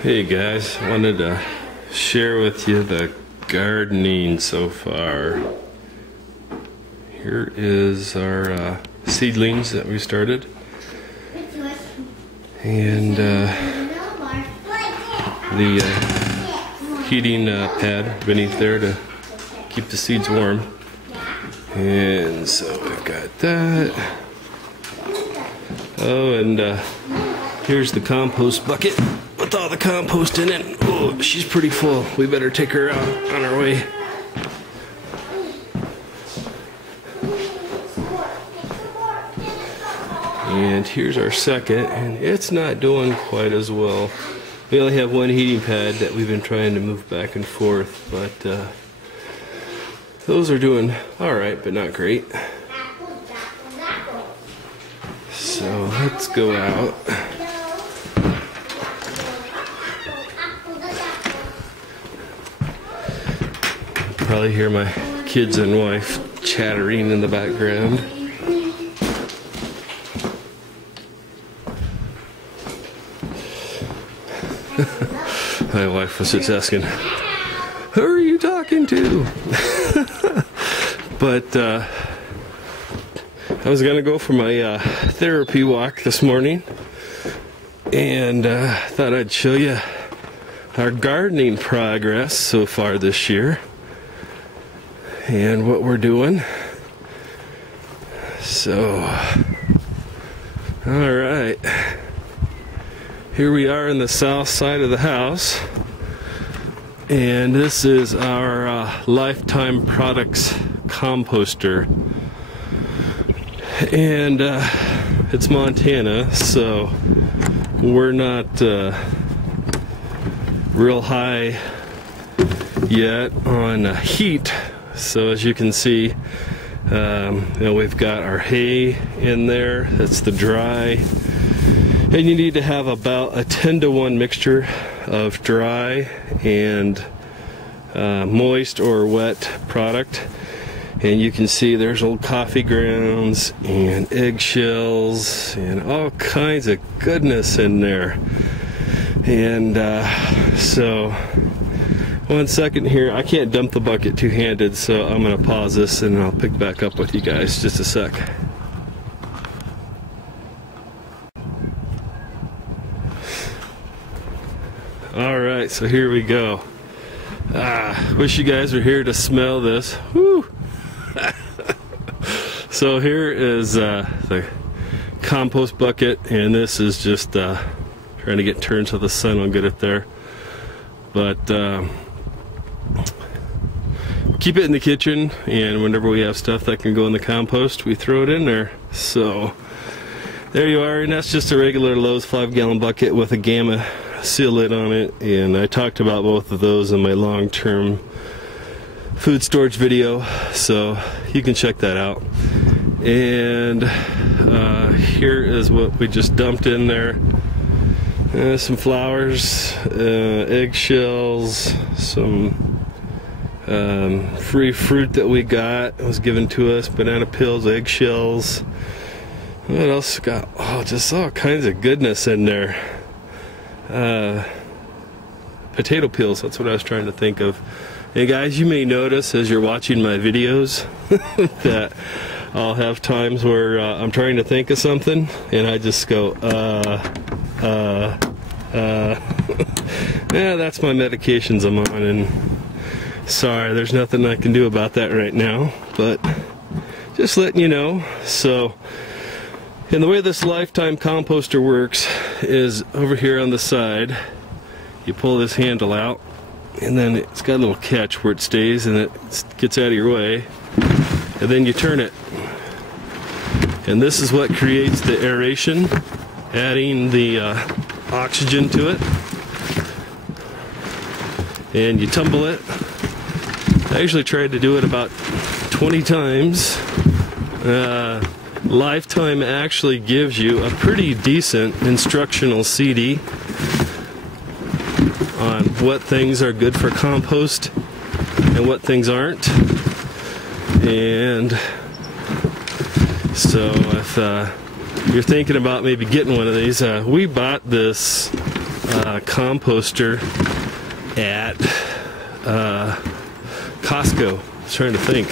Hey guys, wanted to share with you the gardening so far. Here is our seedlings that we started, and the heating pad beneath there to keep the seeds warm. And so we've got that. Oh, and here's the compost bucket with all the compost in it. Oh, she's pretty full. We better take her out on our way. And here's our second, and it's not doing quite as well. We only have one heating pad that we've been trying to move back and forth, but those are doing alright, but not great. So let's go out. Probably hear my kids and wife chattering in the background. My wife was just asking, who are you talking to? But I was gonna go for my therapy walk this morning, and thought I'd show you our gardening progress so far this year and what we're doing. So, alright, here we are in the south side of the house, and this is our Lifetime Products composter. And it's Montana, so we're not real high yet on heat. So as you can see, we've got our hay in there. That's the dry, and you need to have about a 10-to-1 mixture of dry and moist or wet product. And you can see there's old coffee grounds and eggshells and all kinds of goodness in there. And so, one second here, I can't dump the bucket two-handed, so I'm going to pause this and I'll pick back up with you guys just a sec. Alright, so here we go. Wish you guys were here to smell this. Woo! So here is the compost bucket, and this is just trying to get turned so the sun will get it there. But keep it in the kitchen, and whenever we have stuff that can go in the compost, we throw it in there. So there you are, and that's just a regular Lowe's 5-gallon bucket with a Gamma seal lid on it. And I talked about both of those in my long-term food storage video, so you can check that out. And here is what we just dumped in there. Some flowers, eggshells, some free fruit that we got. It was given to us, banana peels, eggshells. What else got? Oh, just all kinds of goodness in there. Potato peels, that's what I was trying to think of. Hey guys, you may notice as you're watching my videos that I'll have times where I'm trying to think of something and I just go, yeah, that's my medications I'm on, and sorry, there's nothing I can do about that right now, but just letting you know. So, and the way this Lifetime composter works is over here on the side, you pull this handle out, and then it's got a little catch where it stays and it gets out of your way, and then you turn it, and this is what creates the aeration, adding the oxygen to it. And you tumble it. I usually try to do it about 20 times. Lifetime actually gives you a pretty decent instructional CD on what things are good for compost and what things aren't. And so if you're thinking about maybe getting one of these, we bought this composter at Costco. I was trying to think.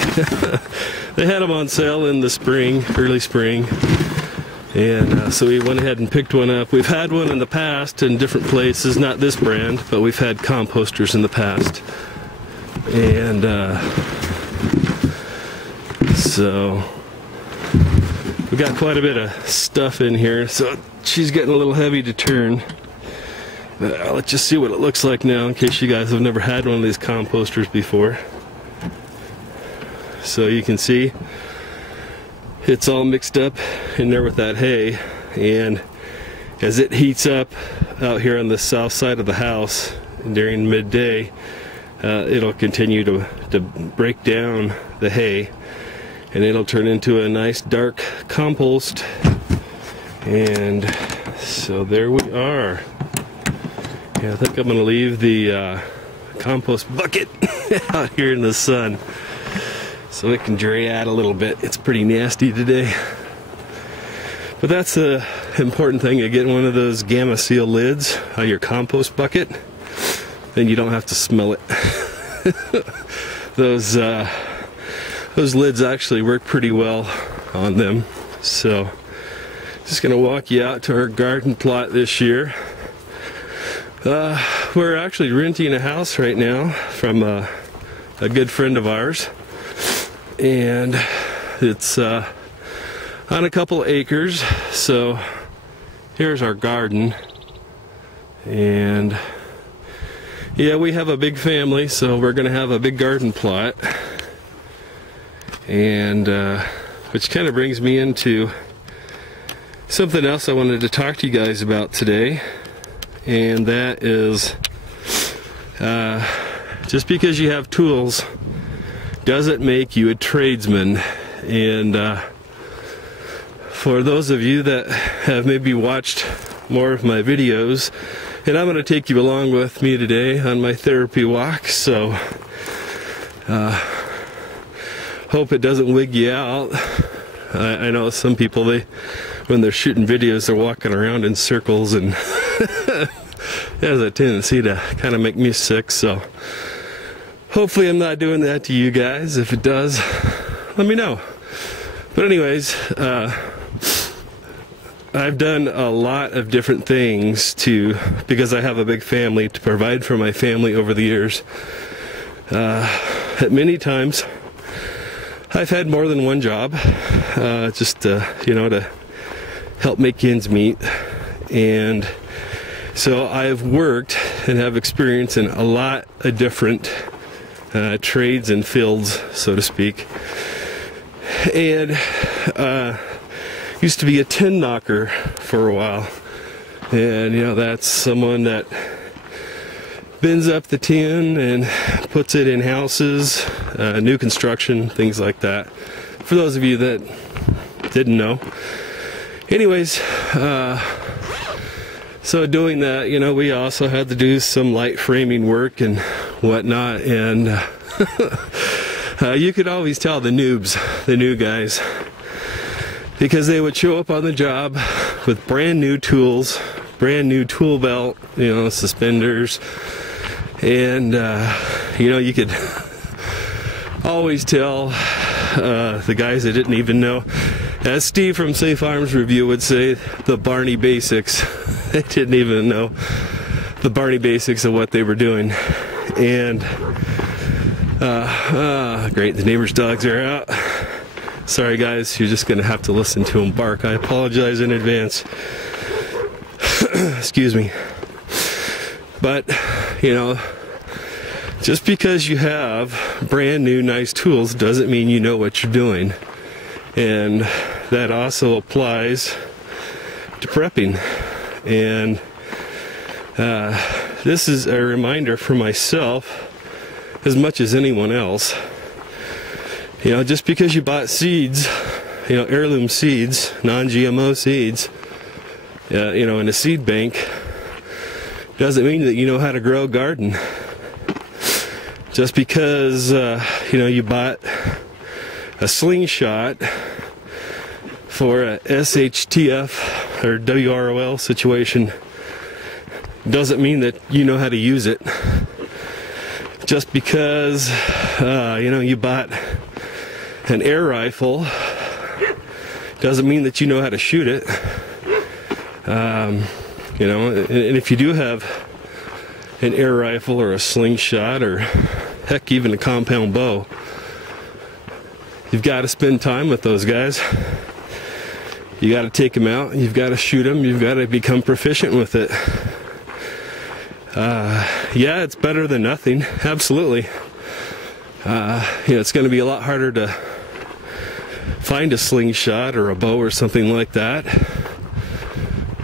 They had them on sale in the spring, early spring, and so we went ahead and picked one up. We've had one in the past in different places, not this brand, but we've had composters in the past. And so we got quite a bit of stuff in here, so she's getting a little heavy to turn. But I'll let you see what it looks like now in case you guys have never had one of these composters before. So you can see it's all mixed up in there with that hay, and as it heats up out here on the south side of the house during midday, it'll continue to break down the hay, and it'll turn into a nice dark compost. And so there we are. Yeah, I think I'm going to leave the compost bucket out here in the sun so it can dry out a little bit. It's pretty nasty today. But that's the important thing of getting one of those Gamma Seal lids on your compost bucket. Then you don't have to smell it. Those lids actually work pretty well on them. So just going to walk you out to our garden plot this year. We're actually renting a house right now from a good friend of ours, and it's on a couple acres. So here's our garden, and yeah, we have a big family, so we're gonna have a big garden plot. And which kind of brings me into something else I wanted to talk to you guys about today, and that is just because you have tools doesn't make you a tradesman. And for those of you that have maybe watched more of my videos, and I'm going to take you along with me today on my therapy walk, so hope it doesn't wig you out. I know some people, when they're shooting videos, they're walking around in circles, and it has a tendency to kind of make me sick. So hopefully I'm not doing that to you guys. If it does, let me know. But anyways, I've done a lot of different things because I have a big family, to provide for my family over the years. At many times I've had more than one job, just you know, to help make ends meet. And so I've worked and have experience in a lot of different trades and fields, so to speak. And used to be a tin knocker for a while, and you know, that's someone that bends up the tin and puts it in houses, new construction, things like that, for those of you that didn't know. Anyways, so doing that, you know, we also had to do some light framing work and whatnot, and you could always tell the noobs, the new guys, because they would show up on the job with brand new tools, brand new tool belt, you know, suspenders, and you know, you could always tell the guys that didn't even know, as Steve from Safe Arms Review would say, the Barney basics. They didn't even know the Barney basics of what they were doing. And great, the neighbor's dogs are out. Sorry guys, you're just gonna have to listen to them bark. I apologize in advance. Excuse me. But you know, just because you have brand new nice tools doesn't mean you know what you're doing. And that also applies to prepping. And this is a reminder for myself as much as anyone else. You know, just because you bought seeds, you know, heirloom seeds, non-GMO seeds, you know, in a seed bank, doesn't mean that you know how to grow a garden. Just because you know, you bought a slingshot for a SHTF or WROL situation doesn't mean that you know how to use it. Just because you bought an air rifle doesn't mean that you know how to shoot it. And if you do have an air rifle or a slingshot or heck, even a compound bow, you've got to spend time with those guys. You got to take them out, you've got to shoot them, you've got to become proficient with it. Yeah, it's better than nothing, absolutely. It's going to be a lot harder to find a slingshot or a bow or something like that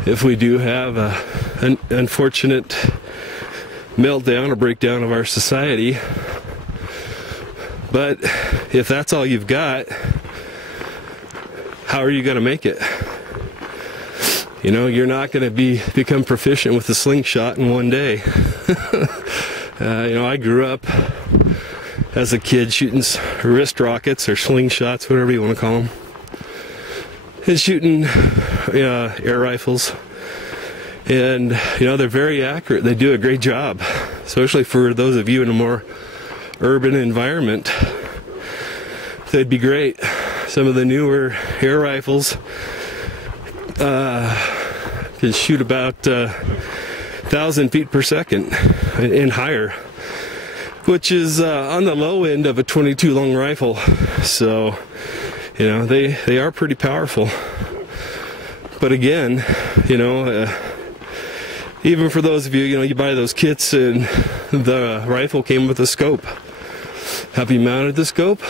if we do have an unfortunate meltdown or breakdown of our society. But if that's all you've got, how are you going to make it? You're not going to become proficient with the slingshot in one day. I grew up as a kid shooting wrist rockets or slingshots, whatever you want to call them, and shooting air rifles. And they're very accurate. They do a great job, especially for those of you in a more urban environment. They'd be great. Some of the newer air rifles can shoot about 1,000 feet per second and higher, which is on the low end of a 22 long rifle. So they are pretty powerful. But again, even for those of you, you buy those kits and the rifle came with a scope. Have you mounted the scope?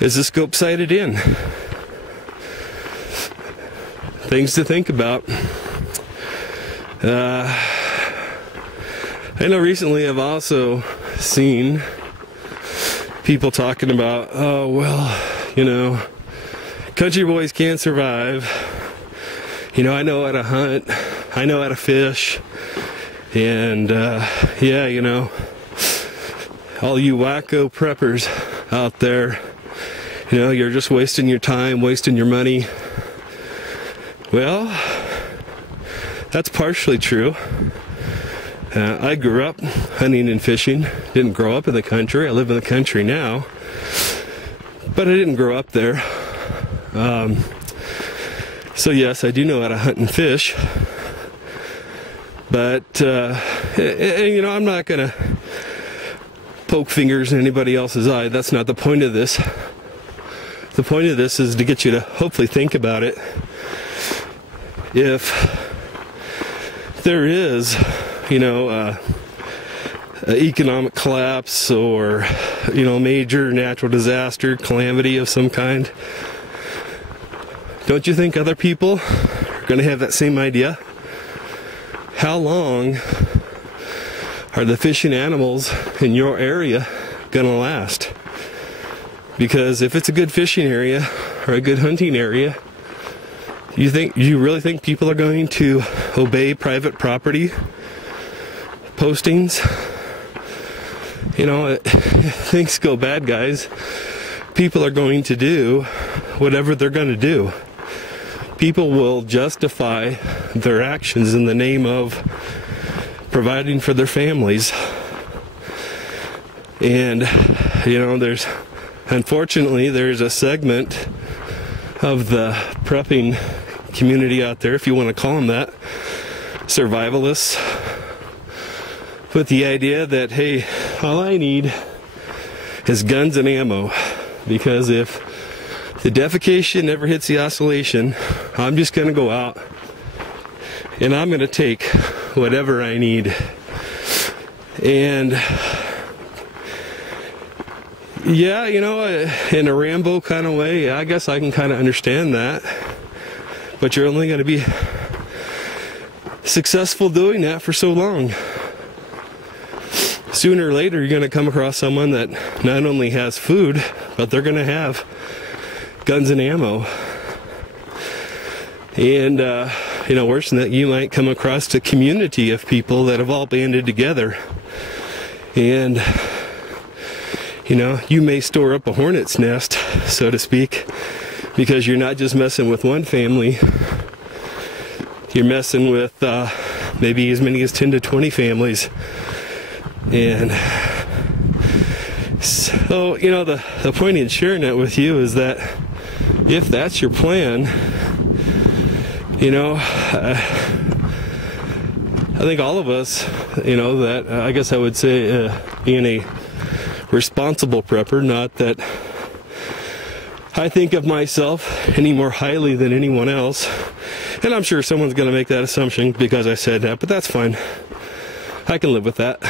Is the scope sighted in? Things to think about. I know recently I've also seen people talking about, oh, well, country boys can't survive. I know how to hunt. I know how to fish. And, all you wacko preppers out there, you're just wasting your time, wasting your money. Well, that's partially true. I grew up hunting and fishing. Didn't grow up in the country. I live in the country now, but I didn't grow up there. So yes, I do know how to hunt and fish. But I'm not gonna poke fingers in anybody else's eye. That's not the point of this. The point of this is to get you to hopefully think about it. If there is, economic collapse or, major natural disaster, calamity of some kind, don't you think other people are going to have that same idea? How long are the fishing animals in your area going to last? Because if it's a good fishing area or a good hunting area, you really think people are going to obey private property postings? If things go bad, guys, people are going to do whatever they're going to do. People will justify their actions in the name of providing for their families. And, unfortunately, there's a segment of the prepping community out there, if you want to call them that, survivalists, with the idea that, hey, all I need is guns and ammo, because if the defecation never hits the oscillation, I'm just going to go out and I'm going to take whatever I need. And yeah, in a Rambo kind of way, I guess I can kind of understand that. But you're only going to be successful doing that for so long. Sooner or later, you're going to come across someone that not only has food, but they're going to have guns and ammo. And, worse than that, you might come across a community of people that have all banded together. And, you may store up a hornet's nest, so to speak, because you're not just messing with one family, you're messing with maybe as many as 10 to 20 families. And so, you know, the point in sharing that with you is that if that's your plan, you know, I think all of us, you know, that I guess I would say being a responsible prepper, not that I think of myself any more highly than anyone else, and I'm sure someone's going to make that assumption because I said that, but that's fine. I can live with that.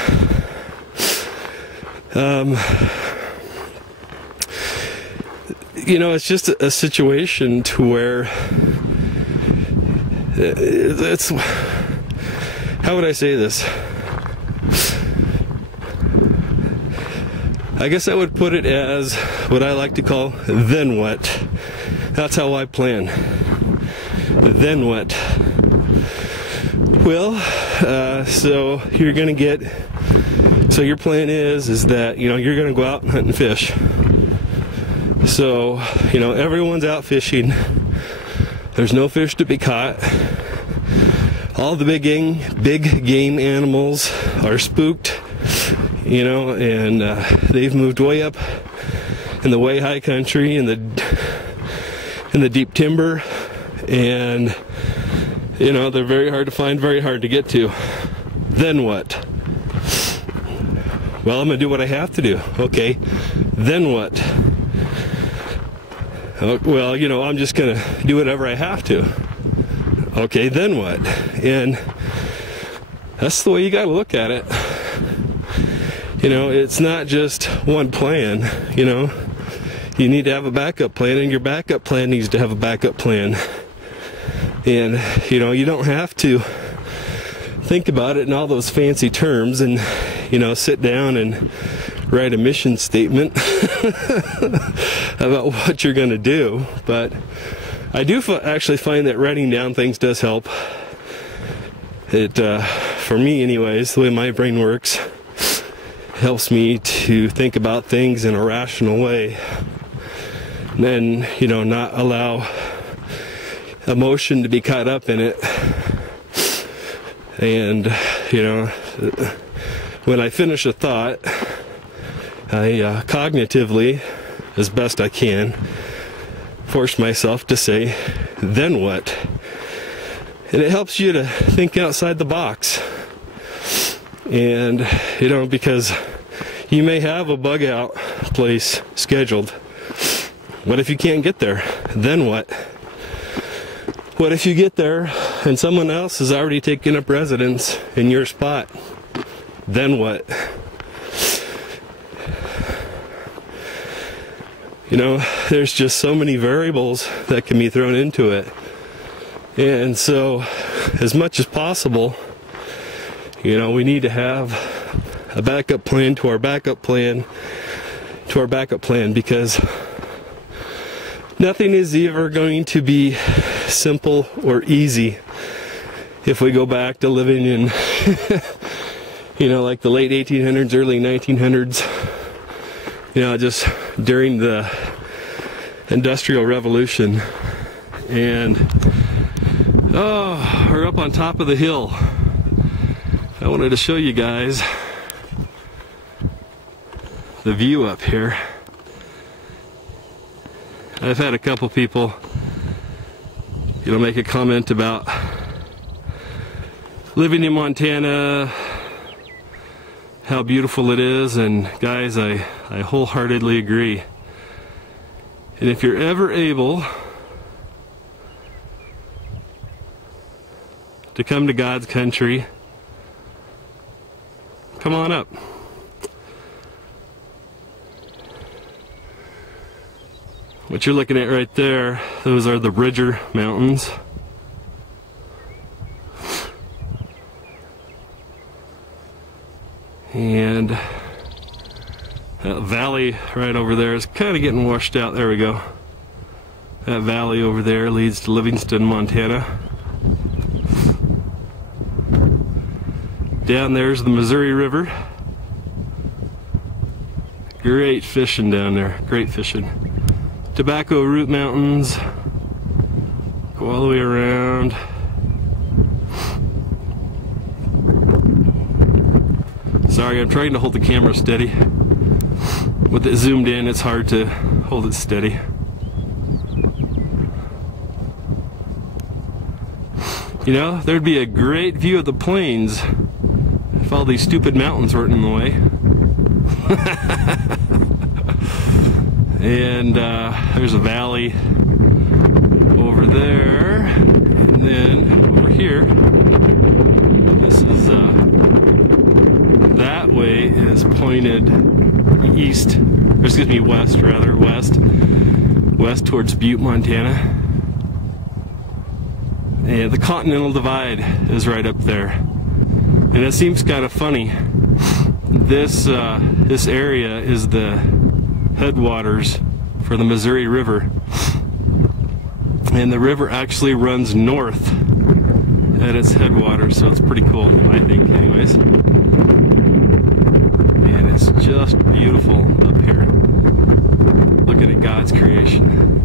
You know, it's just a situation to where it's, how would I say this? I guess I would put it as what I like to call then what. That's how I plan. Then what? Well, so you're gonna get, so your plan is that, you know, you're gonna go out and hunt and fish. So, you know, everyone's out fishing. There's no fish to be caught. All the big game animals are spooked, you know, and they've moved way up in the way high country, in the deep timber, and you know, they're very hard to find, very hard to get to. Then what? Well, I'm gonna do what I have to do. Okay, then what? Oh, well, you know, I'm just gonna do whatever I have to. Okay, then what? And that's the way you gotta look at it. You know, it's not just one plan, you know. You need to have a backup plan, and your backup plan needs to have a backup plan. And, you know, you don't have to think about it in all those fancy terms and, you know, sit down and write a mission statement about what you're going to do. But I do actually find that writing down things does help. It, for me anyways, the way my brain works, helps me to think about things in a rational way. And then, you know, not allow emotion to be caught up in it. And, you know, when I finish a thought, I cognitively, as best I can, force myself to say, then what? And it helps you to think outside the box. And, you know, because you may have a bug out place scheduled. What if you can't get there? Then what? What if you get there and someone else has already taken up residence in your spot? Then what? You know, there's just so many variables that can be thrown into it. And so, as much as possible, you know, we need to have a backup plan to our backup plan to our backup plan, because nothing is ever going to be simple or easy if we go back to living in you know, like the late 1800s, early 1900s, you know, just during the Industrial Revolution. And oh, we're up on top of the hill. I wanted to show you guys the view up here. I've had a couple people, you know, make a comment about living in Montana, how beautiful it is, and guys, I wholeheartedly agree. And if you're ever able to come to God's country, come on up. What you're looking at right there, those are the Bridger Mountains. And that valley right over there is kind of getting washed out. There we go. That valley over there leads to Livingston, Montana. Down there's the Missouri River. Great fishing down there, great fishing. Tobacco Root Mountains. Go all the way around. Sorry, I'm trying to hold the camera steady. With it zoomed in, it's hard to hold it steady. You know, there'd be a great view of the plains if all these stupid mountains weren't in the way. And there's a valley over there, and then over here, this is that way is pointed east, or excuse me, west rather, west towards Butte, Montana. And the Continental Divide is right up there. And it seems kind of funny. This area is the headwaters for the Missouri River. And the river actually runs north at its headwaters, so it's pretty cool, I think, anyways. And it's just beautiful up here. Looking at God's creation.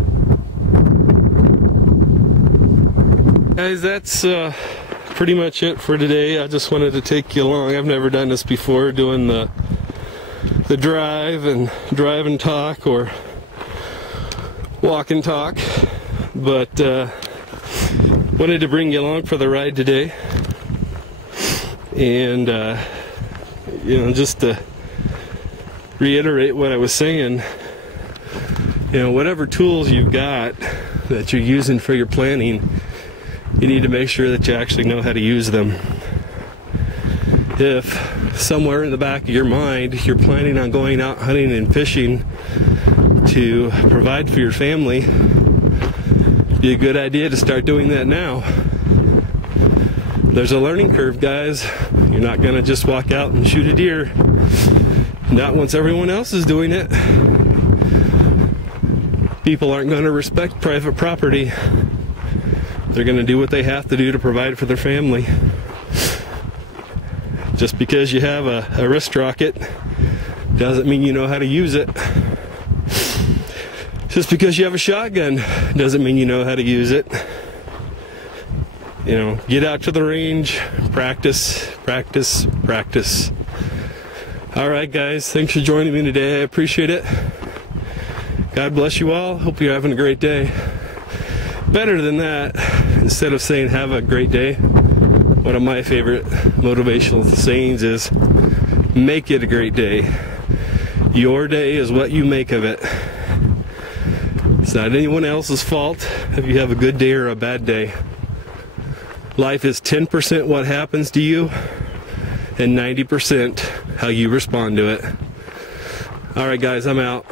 Guys, that's pretty much it for today. I just wanted to take you along. I've never done this before, doing the drive and talk, or walk and talk, but wanted to bring you along for the ride today. And you know, just to reiterate what I was saying, you know, whatever tools you've got that you're using for your planning, you need to make sure that you actually know how to use them. If somewhere in the back of your mind you're planning on going out hunting and fishing to provide for your family, it'd be a good idea to start doing that now. There's a learning curve, guys. You're not gonna just walk out and shoot a deer. Not once everyone else is doing it. People aren't gonna respect private property. They're going to do what they have to do to provide for their family. Just because you have a wrist rocket doesn't mean you know how to use it. Just because you have a shotgun doesn't mean you know how to use it. You know, get out to the range, practice, practice, practice. Alright guys, thanks for joining me today. I appreciate it. God bless you all. Hope you're having a great day. Better than that, instead of saying have a great day, one of my favorite motivational sayings is make it a great day. Your day is what you make of it. It's not anyone else's fault if you have a good day or a bad day. Life is 10% what happens to you and 90% how you respond to it. Alright guys, I'm out.